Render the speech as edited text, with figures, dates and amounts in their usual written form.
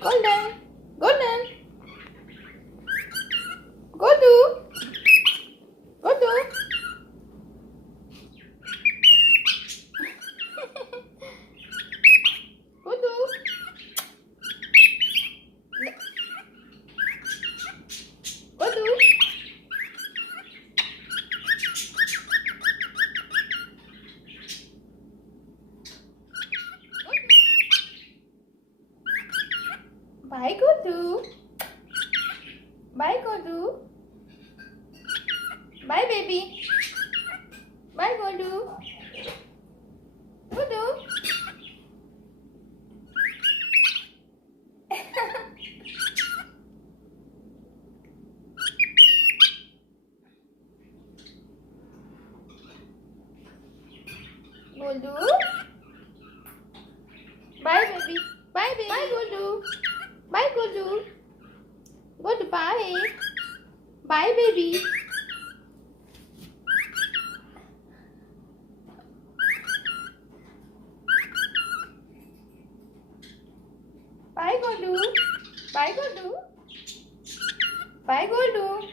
Golden. Golden. Godu. Godu. Godu. Godu. Bye, Godu. Bye, Godu. Bye, baby. Bye, Godu. Godu. Godu. Bye, baby. Bye, baby. Bye, Godu. Bye, Godu. Godu, bye. Bye, baby. Bye, Godu. Bye, Godu. Bye, Godu.